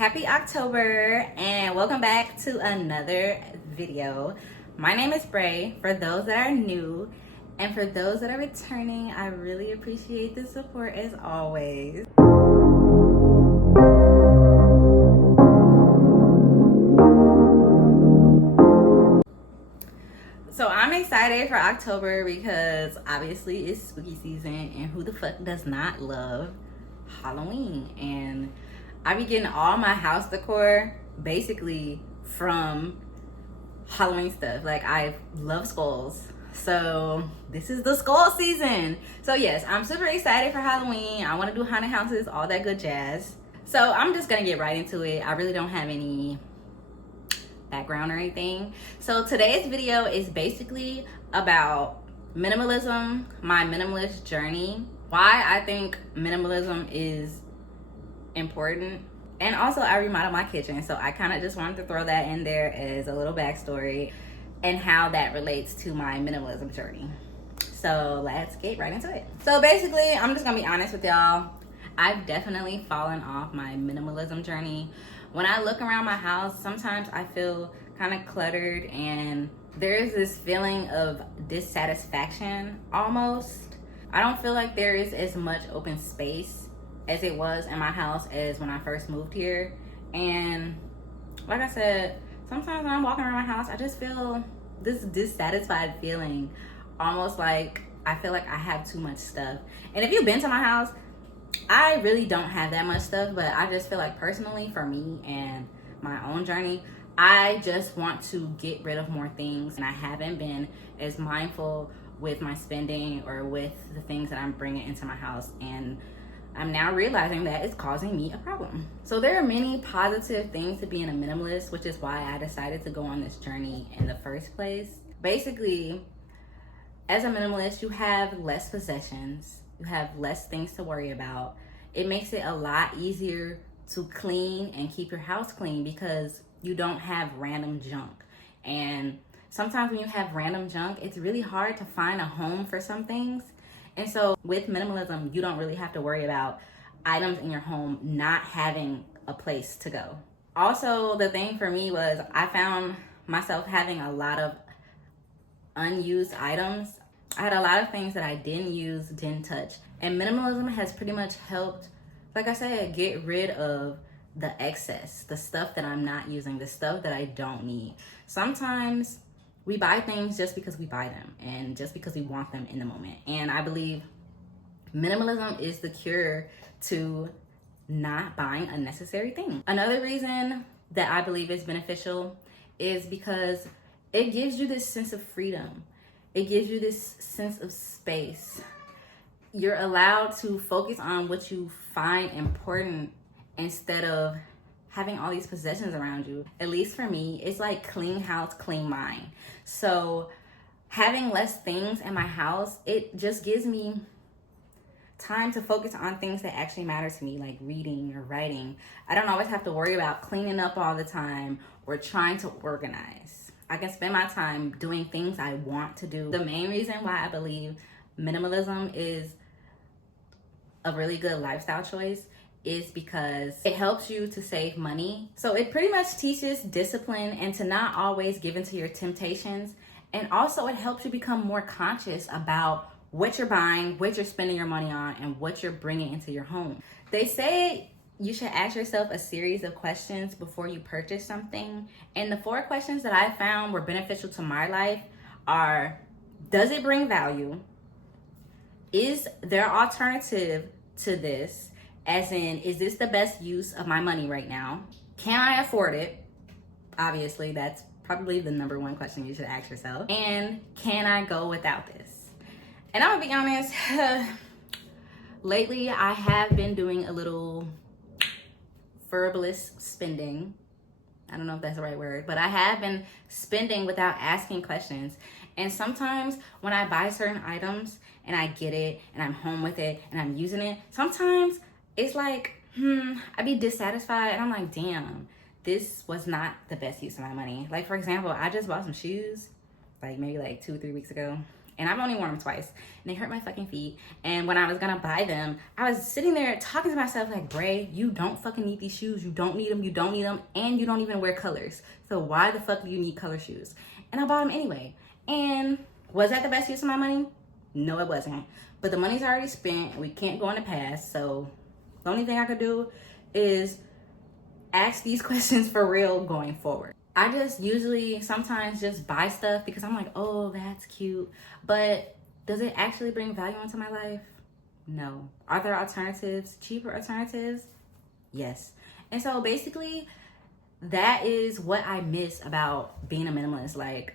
Happy October and welcome back to another video. My name is Bray. For those that are new and for those that are returning, I really appreciate the support as always. So I'm excited for October because obviously it's spooky season, and who the fuck does not love Halloween? And I be getting all my house decor basically from Halloween stuff. Like, I love skulls, so this is the skull season. So yes, I'm super excited for Halloween. I want to do haunted houses, all that good jazz. So I'm just gonna get right into it. I really don't have any background or anything. So today's video is basically about minimalism, my minimalist journey, why I think minimalism is important, and also I remodeled my kitchen, so I kind of just wanted to throw that in there as a little backstory and how that relates to my minimalism journey. So let's get right into it. So basically, I'm just gonna be honest with y'all. I've definitely fallen off my minimalism journey. When I look around my house, sometimes I feel kind of cluttered, and there's this feeling of dissatisfaction almost. I don't feel like there is as much open space as it was in my house as when I first moved here. And like I said, sometimes when I'm walking around my house, I just feel this dissatisfied feeling, almost like I feel like I have too much stuff. And if you've been to my house, I really don't have that much stuff, but I just feel like personally for me and my own journey, I just want to get rid of more things, and I haven't been as mindful with my spending or with the things that I'm bringing into my house, and I'm now realizing that it's causing me a problem. So there are many positive things to being a minimalist, which is why I decided to go on this journey in the first place. Basically, as a minimalist, you have less possessions, you have less things to worry about. It makes it a lot easier to clean and keep your house clean because you don't have random junk. And sometimes when you have random junk, it's really hard to find a home for some things. And so with minimalism, you don't really have to worry about items in your home not having a place to go. Also, the thing for me was I found myself having a lot of unused items. I had a lot of things that I didn't use, didn't touch. And minimalism has pretty much helped, like I said, get rid of the excess, the stuff that I'm not using, the stuff that I don't need. Sometimes we buy things just because we buy them and just because we want them in the moment. And I believe minimalism is the cure to not buying unnecessary things. Another reason that I believe is beneficial is because it gives you this sense of freedom. It gives you this sense of space. You're allowed to focus on what you find important instead of having all these possessions around you. At least for me, it's like clean house, clean mind. So having less things in my house, it just gives me time to focus on things that actually matter to me, like reading or writing. I don't always have to worry about cleaning up all the time or trying to organize. I can spend my time doing things I want to do. The main reason why I believe minimalism is a really good lifestyle choice is because it helps you to save money. So it pretty much teaches discipline and to not always give into your temptations. And also it helps you become more conscious about what you're buying, what you're spending your money on, and what you're bringing into your home. They say you should ask yourself a series of questions before you purchase something. And the 4 questions that I found were beneficial to my life are: does it bring value? Is there an alternative to this? As in, is this the best use of my money right now? Can I afford it? Obviously, that's probably the number 1 question you should ask yourself. And can I go without this? And I'm gonna be honest, lately I have been doing a little frivolous spending. I don't know if that's the right word, but I have been spending without asking questions. And sometimes when I buy certain items and I get it and I'm home with it and I'm using it, sometimes it's like, I be dissatisfied and I'm like, damn, this was not the best use of my money. Like, for example, I just bought some shoes, like maybe like 2 or 3 weeks ago. and I've only worn them twice, and they hurt my fucking feet. And when I was gonna buy them, I was sitting there talking to myself like, Bray, you don't fucking need these shoes. You don't need them. You don't need them, and you don't even wear colors. So why the fuck do you need color shoes? And I bought them anyway. And was that the best use of my money? No, it wasn't. But the money's already spent. We can't go in the past. So the only thing I could do is ask these questions for real going forward. I just usually sometimes just buy stuff because I'm like, oh, that's cute. But does it actually bring value into my life? No. Are there alternatives, cheaper alternatives? Yes. And so basically, that is what I miss about being a minimalist. Like,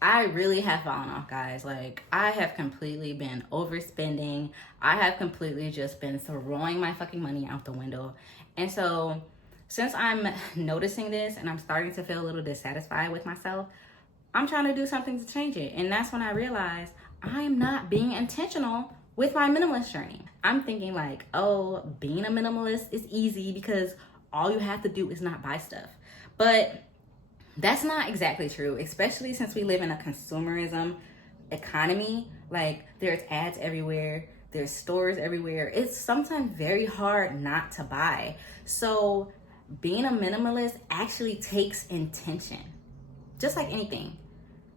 I really have fallen off, guys. Like, I have completely been overspending. I have completely just been throwing my fucking money out the window. And so since I'm noticing this and I'm starting to feel a little dissatisfied with myself, I'm trying to do something to change it. And that's when I realized I'm not being intentional with my minimalist journey. I'm thinking like, oh, being a minimalist is easy because all you have to do is not buy stuff. But that's not exactly true, especially since we live in a consumerism economy. Like, there's ads everywhere. There's stores everywhere. It's sometimes very hard not to buy. So being a minimalist actually takes intention. Just like anything,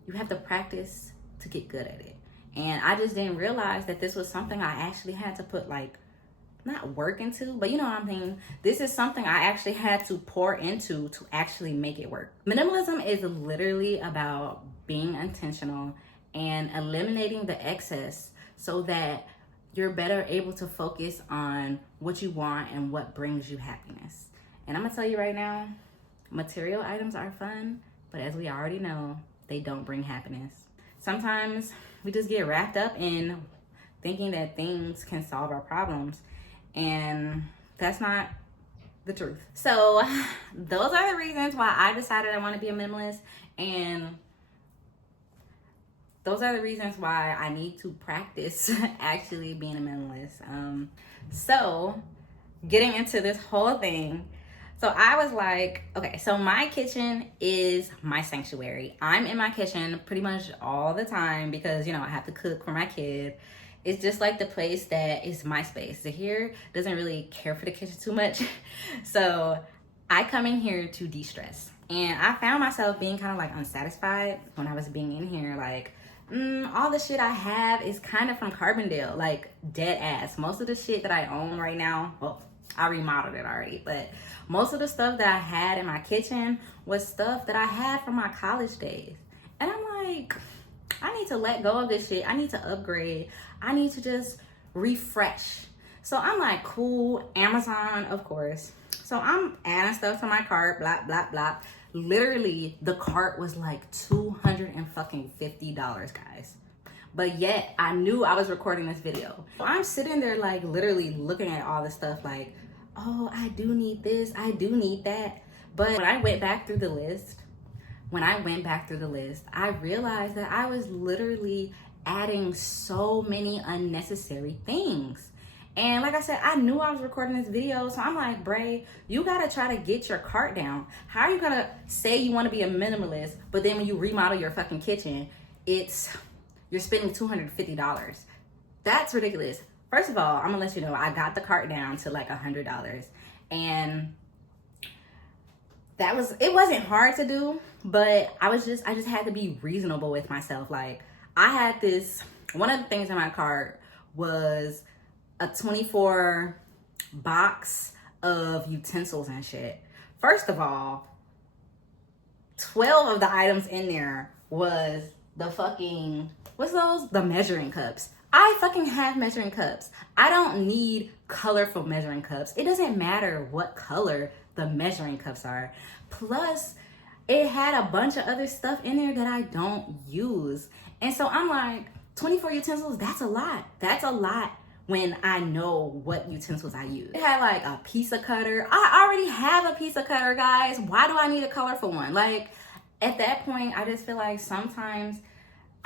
you have to practice to get good at it. And I just didn't realize that this was something I actually had to put, like, not work into, but you know what I mean? This is something I actually had to pour into to actually make it work. Minimalism is literally about being intentional and eliminating the excess so that you're better able to focus on what you want and what brings you happiness. And I'm gonna tell you right now, material items are fun, but as we already know, they don't bring happiness. Sometimes we just get wrapped up in thinking that things can solve our problems, and that's not the truth. So those are the reasons why I decided I want to be a minimalist, and those are the reasons why I need to practice actually being a minimalist. So getting into this whole thing, so I was like, okay, so my kitchen is my sanctuary. I'm in my kitchen pretty much all the time because, you know, I have to cook for my kid. It's just like the place that is my space. Zahir doesn't really care for the kitchen too much. So I come in here to de-stress. And I found myself being kind of like unsatisfied when I was being in here. Like, all the shit I have is kind of from Carbondale, like dead ass. Most of the shit that I own right now, well, I remodeled it already, but most of the stuff that I had in my kitchen was stuff that I had from my college days. And I'm like, I need to let go of this shit. I need to upgrade. I need to just refresh. So I'm like, cool, Amazon, of course. So I'm adding stuff to my cart, blah, blah, blah. Literally, the cart was like $250, guys. But yet, I knew I was recording this video. So I'm sitting there like literally looking at all this stuff like, oh, I do need this, I do need that. But when I went back through the list, I realized that I was literally adding so many unnecessary things. And like I said, I knew I was recording this video, so I'm like, Bray, you gotta try to get your cart down. How are you gonna say you wanna be a minimalist, but then when you remodel your fucking kitchen, you're spending $250. That's ridiculous. First of all, I'm gonna let you know, I got the cart down to like $100. And it wasn't hard to do, but I just had to be reasonable with myself. Like, I had one of the things in my cart was a 24 box of utensils and shit. First of all, 12 of the items in there was the fucking, what's those? The measuring cups. I fucking have measuring cups. I don't need colorful measuring cups. It doesn't matter what color the measuring cups are. Plus, it had a bunch of other stuff in there that I don't use. And so I'm like, 24 utensils, that's a lot. That's a lot when I know what utensils I use. It had like a pizza cutter. I already have a pizza cutter, guys. Why do I need a colorful one? Like, at that point, I just feel like sometimes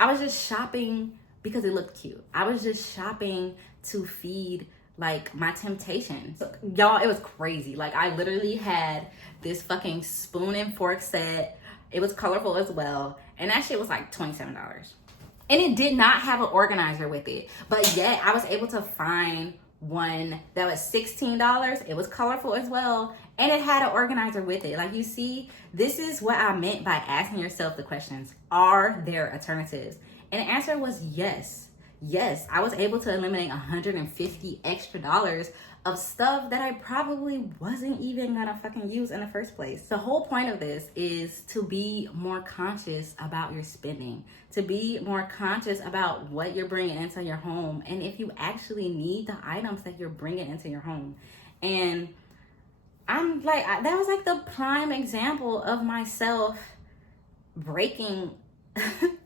I was just shopping because it looked cute. I was just shopping to feed like my temptation. Y'all, it was crazy. Like, I literally had this fucking spoon and fork set. It was colorful as well. And that shit was like $27. And it did not have an organizer with it. But yet I was able to find one that was $16. It was colorful as well. And it had an organizer with it. Like, you see, this is what I meant by asking yourself the questions. Are there alternatives? And the answer was yes. Yes, I was able to eliminate $150 extra of stuff that I probably wasn't even gonna fucking use in the first place. The whole point of this is to be more conscious about your spending, to be more conscious about what you're bringing into your home, and if you actually need the items that you're bringing into your home. And I'm like, that was like the prime example of myself breaking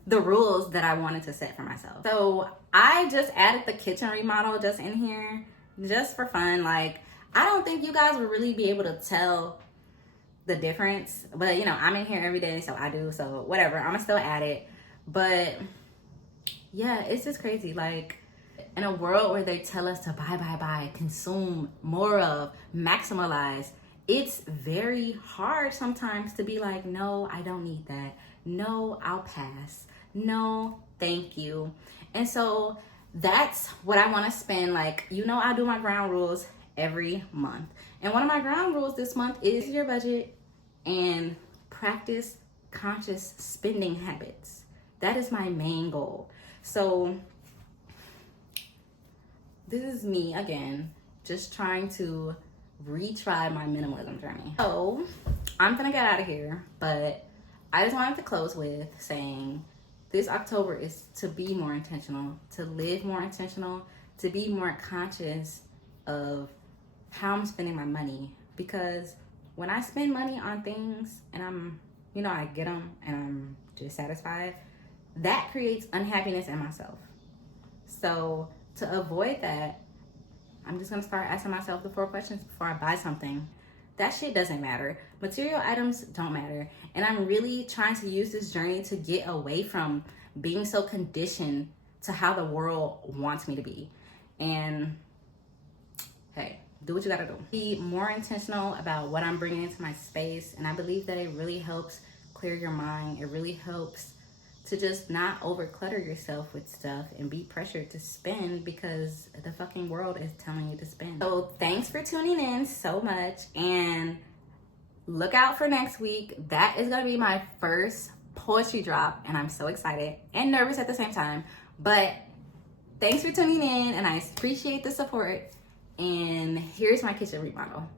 the rules that I wanted to set for myself. So I just added the kitchen remodel just in here, just for fun. Like, I don't think you guys would really be able to tell the difference, but you know, I'm in here every day, so I do, so whatever, I'm gonna still add it. But yeah, it's just crazy. Like, in a world where they tell us to buy, consume more of, maximalize, it's very hard sometimes to be like, no, I don't need that. No, I'll pass. No, thank you. And so that's what I want to spend. Like, you know, I do my ground rules every month. And one of my ground rules this month is your budget and practice conscious spending habits. That is my main goal. So this is me again, just trying to retry my minimalism journey. So I'm gonna get out of here, but I just wanted to close with saying this October is to be more intentional, to live more intentional, to be more conscious of how I'm spending my money. Because when I spend money on things and I get them and I'm dissatisfied, that creates unhappiness in myself. So to avoid that, I'm just gonna start asking myself the 4 questions before I buy something. That shit doesn't matter. Material items don't matter. And I'm really trying to use this journey to get away from being so conditioned to how the world wants me to be. And hey, do what you gotta do. Be more intentional about what I'm bringing into my space. And I believe that it really helps clear your mind. It really helps to just not overclutter yourself with stuff and be pressured to spend because the fucking world is telling you to spend. So thanks for tuning in so much, and look out for next week. That is gonna be my first poetry drop, and I'm so excited and nervous at the same time. But thanks for tuning in, and I appreciate the support. And here's my kitchen remodel.